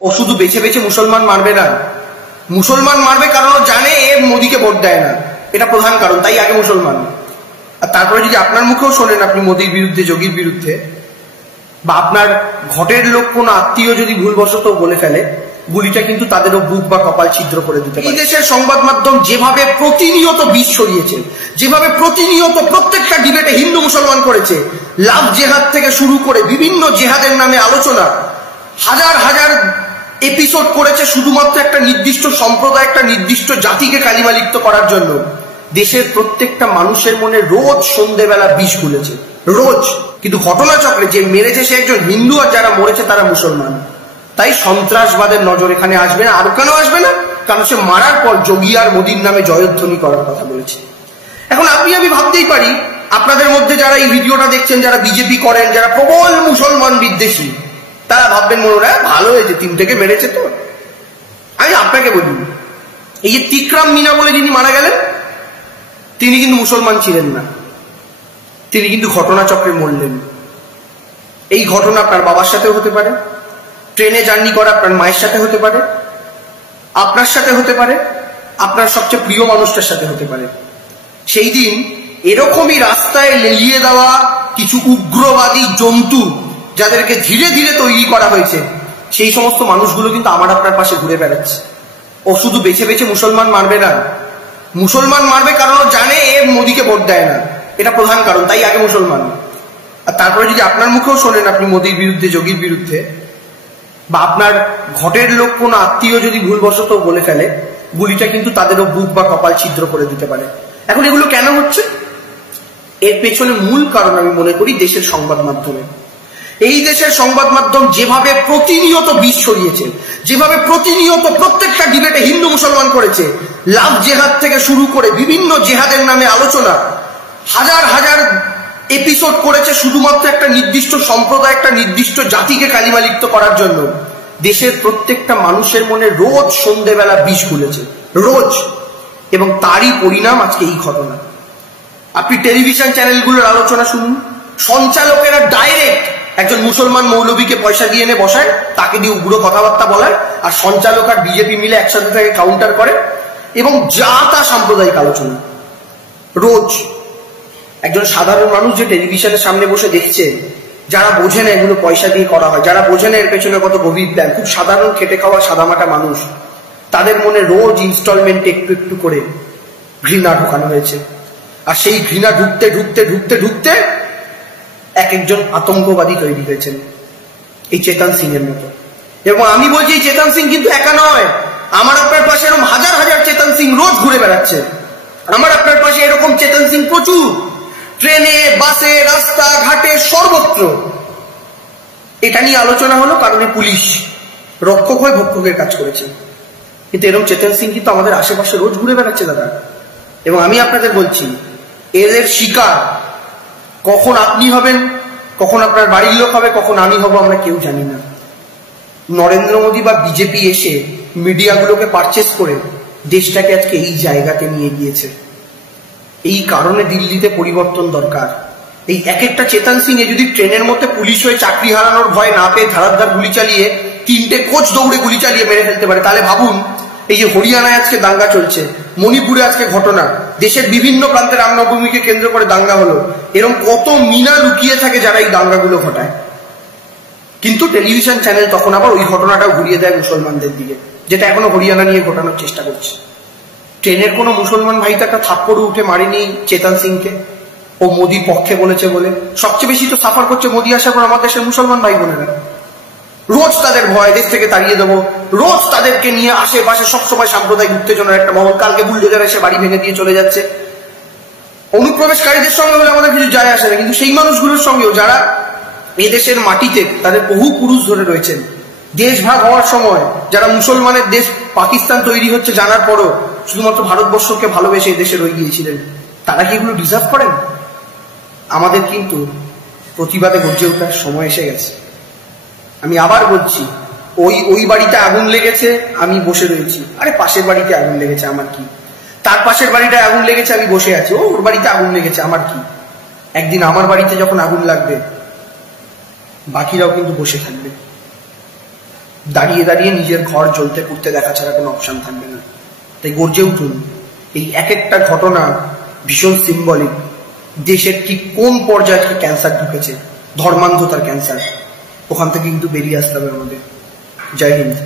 ও শুধু বেছে বেছে মুসলমান মারবে না, মুসলমান মারবে কারণ ও জানে এ মোদিকে ভোট দেয় না, এটা প্রধান কারণ, তাই আগে মুসলমান। আর তারপরে যদি আপনার মুখেও শোনেন আপনি মোদির বিরুদ্ধে, যোগীর বিরুদ্ধে, বা আপনার ঘটের লোক কোনো আত্মীয় যদি ভুলবশত বলে ফেলে, গুলিটা কিন্তু তাদেরও বুক বা কপাল ছিদ্র করে দিতে পারে। এই দেশের সংবাদ মাধ্যম যেভাবে প্রতিনিয়ত বিষ ছড়িয়েছে, যেভাবে প্রতিনিয়ত প্রত্যেকটা ডিবেটে হিন্দু মুসলমান করেছে, লাভ জেহাদ থেকে শুরু করে বিভিন্ন জেহাদের নামে আলোচনা, হাজার হাজার এপিসোড করেছে শুধুমাত্র একটা নির্দিষ্ট সম্প্রদায়, একটা নির্দিষ্ট জাতিকে কালিমা লিপ্ত করার জন্য, দেশের প্রত্যেকটা মানুষের মনে রোজ সন্ধ্যেবেলা বিষ গুলেছে, রোজ। কিন্তু ঘটনাচক্রে যে মেরেছে সে একজন হিন্দু, আর যারা মরেছে তারা মুসলমান। তাই সন্ত্রাসবাদের নজর এখানে আসবে না। আর কেন আসবে না? কারণ সে মারার পর যোগী আর মোদির নামে জয়ধ্বনি করার কথা বলেছে। এখন আমি ভাবতেই পারি, আপনাদের মধ্যে যারা এই ভিডিওটা দেখছেন, যারা বিজেপি করেন, যারা প্রবল মুসলমান বিদ্বেষী, তারা ভাববেন মনে হয় ভালো হয়েছে, 3 থেকে মেরেছে তো। আমি আপনাকে বলি, এই যে তিকরাম মিনা বলে যিনি মারা গেলেন, তিনি কিন্তু মুসলমান ছিলেন না, তিনি কিন্তু ঘটনাচক্রে মরলেন। এই ঘটনা আপনার বাবার সাথেও হতে পারে, ট্রেনে জার্নি করা আপনার মায়ের সাথে হতে পারে, আপনার সাথে হতে পারে, আপনার সবচেয়ে প্রিয় মানুষটার সাথে হতে পারে। সেই দিন এরকমই রাস্তায় লেলিয়ে দেওয়া কিছু উগ্রবাদী জন্তু, যাদেরকে ধীরে ধীরে তৈরি করা হয়েছে, সেই সমস্ত মানুষগুলো কিন্তু আমার আপনার পাশে ঘুরে বেড়াচ্ছে। ও শুধু বেছে বেছে মুসলমান মারবে না, মুসলমান মারবে কারণ ও জানে এ মোদিকে ভোট দেয় না, এটা প্রধান কারণ, তাই আগে মুসলমান। আর তারপরে যদি আপনার মুখেও শোনেন আপনি মোদির বিরুদ্ধে, যোগীর বিরুদ্ধে, বা আপনার ঘটের লোক কোনো আত্মীয় যদি ভুলবশত বলে ফেলে, গুলিটা কিন্তু তাদেরও বুক বা কপাল ছিদ্র করে দিতে পারে। এখন এগুলো কেন হচ্ছে? এর পেছনে মূল কারণ আমি মনে করি দেশের সংবাদ মাধ্যমে। এই দেশের সংবাদ মাধ্যম যেভাবে প্রতিনিয়ত বিষ ছড়িয়েছে, যেভাবে প্রতিনিয়ত প্রত্যেকটা ডিবেটে হিন্দু মুসলমান করেছে, লাভ জেহাদ থেকে শুরু করে বিভিন্ন জেহাদের নামে আলোচনা, হাজার হাজার এপিসোড করেছে শুধুমাত্র একটা নির্দিষ্ট সম্প্রদায়, একটা নির্দিষ্ট জাতিকে কালিমা লিপ্ত করার জন্য, দেশের প্রত্যেকটা মানুষের মনে রোজ সন্ধ্যেবেলা বিষ গুলেছে, রোজ। এবং তারই পরিণাম আজকে এই ঘটনা। আপনি টেলিভিশন চ্যানেলগুলোর আলোচনা শুনুন, সঞ্চালকেরা ডাইরেক্ট একজন মুসলমান মৌলবীকে পয়সা দিয়ে এনে বসায়, তাকে দিয়ে উগ্র কথাবার্তা বলায়, আর সঞ্চালক আর বিজেপি মিলে একসাথে তাকে কাউন্টার করে, এবং যা তা সাম্প্রদায়িক আলোচনা রোজ। একজন সাধারণ মানুষ যে টেলিভিশনের সামনে বসে দেখছে, যারা বোঝে না এগুলো পয়সা দিয়ে করা হয়, যারা বোঝে না এর পেছনে কত গভীর প্ল্যান, খুব সাধারণ খেটে খাওয়া সাদামাটা মানুষ, তাদের মনে রোজ ইনস্টলমেন্টে একটু একটু করে ঘৃণা ঢোকানো হয়েছে। আর সেই ঘৃণা ঢুকতে ঢুকতে ঢুকতে ঢুকতে এক একজন আতঙ্কবাদী তৈরি হয়েছেন, এই চেতন সিং এর মতো। এবং আমি বলছি এই চেতন সিং কিন্তু একা নয়, আমার আপনার পাশে এরকম হাজার হাজার চেতন সিং রোজ ঘুরে বেড়াচ্ছে। আমার আপনার পাশে এরকম চেতন সিং প্রচুর, ট্রেনে, বাসে, রাস্তা ঘাটে, সর্বত্র। এটা নিয়ে আলোচনা হলো কারণে পুলিশ রক্ষক হয়ে ভক্ষকের কাজ করেছে। কিন্তু এরকম চেতন সিং কিন্তু আমাদের আশেপাশে রোজ ঘুরে বেড়াচ্ছে দাদা। এবং আমি আপনাদের বলছি, এদের শিকার কখন আপনি হবেন, কখন আপনার বাড়ির লোক হবে, কখন আমি হব, আমরা কেউ জানি না। নরেন্দ্র মোদী বা বিজেপি এসে মিডিয়াগুলোকে পারচেস করে দেশটাকে আজকে এই জায়গাতে নিয়ে গিয়েছে। এই কারণে দিল্লিতে পরিবর্তন দরকার। এই এক একটা চেতন সিং এ যদি ট্রেনের মধ্যে পুলিশ হয়ে চাকরি হারানোর ভয় না পেয়ে ধারাধার গুলি চালিয়ে 3টে কোচ দৌড়ে গুলি চালিয়ে মেরে ফেলতে পারে, তাহলে ভাবুন এই যে হরিয়ানায় আজকে দাঙ্গা চলছে, মণিপুরে আজকে ঘটনা, দেশের বিভিন্ন প্রান্তে রামনবমীকে কেন্দ্র করে দাঙ্গা হলো, এরকম কত মিনা লুকিয়ে থাকে যারা এই দাঙ্গাগুলো ঘটায়। কিন্তু টেলিভিশন চ্যানেল তখন আবার ওই ঘটনাটাও ঘুরিয়ে দেয় মুসলমানদের দিকে, যেটা এখনো হরিয়ানা নিয়ে ঘটানোর চেষ্টা করছে। ট্রেনের কোনো মুসলমান ভাই তো একটা থাপ্পড় উঠে মারেনি চেতন সিংকে, ও মোদির পক্ষে বলেছে বলে। সবচেয়ে বেশি তো সাফার করছে মোদি আসার পর আমার দেশের মুসলমান ভাই বোনেরা। রোজ তাদের ভয়, দেশ থেকে তাড়িয়ে দেবো, রোজ তাদেরকে নিয়ে আশেপাশে সবসময় সাম্প্রদায়িক উত্তেজনার একটা মহল। কালকে বুলডোজার এসে বাড়ি ভেঙে দিয়ে চলে যাচ্ছে। অনুপ্রবেশকারীদের সঙ্গে হলে আমাদের কিছু যায় আসে না, কিন্তু সেই মানুষগুলোর সঙ্গেও যারা এদেশের মাটিতে তাদের বহু পুরুষ ধরে রয়েছেন, দেশ ভাগ হওয়ার সময় যারা মুসলমানের দেশ পাকিস্তান তৈরি হচ্ছে জানার পরও শুধুমাত্র ভারতবর্ষকে ভালোবেসে দেশে রয়ে গিয়েছিলেন, তারা কি এগুলো ডিজার্ভ করেন? আমাদের কিন্তু প্রতিবাদে গর্জে ওঠার সময় এসে গেছে। আমি আবার বলছি, ওই বাড়িতে আগুন লেগেছে, আমি বসে রয়েছি, আরে পাশের বাড়িতে আগুন লেগেছে, আমার কি? তার পাশের বাড়িটায় আগুন লেগেছে, আমি বসে আছি, ওর বাড়িতে আগুন লেগেছে, আমার কি? একদিন আমার বাড়িতে যখন আগুন লাগবে, বাকিরাও কিন্তু বসে থাকবে। দাঁড়িয়ে দাঁড়িয়ে নিজের ঘর জ্বলতে পুড়তে দেখা ছাড়া কোনো অপশন থাকবে না। তাই গর্জে উঠুন। এই এক একটা ঘটনা ভীষণ সিম্বলিক। দেশের ঠিক কোন পর্যায়ে ক্যান্সার ঢুকেছে, ধর্মান্ধতার ক্যান্সার, ওখান থেকে কিন্তু বেরিয়ে আসতে হবে আমাদের। জয় হিন্দ।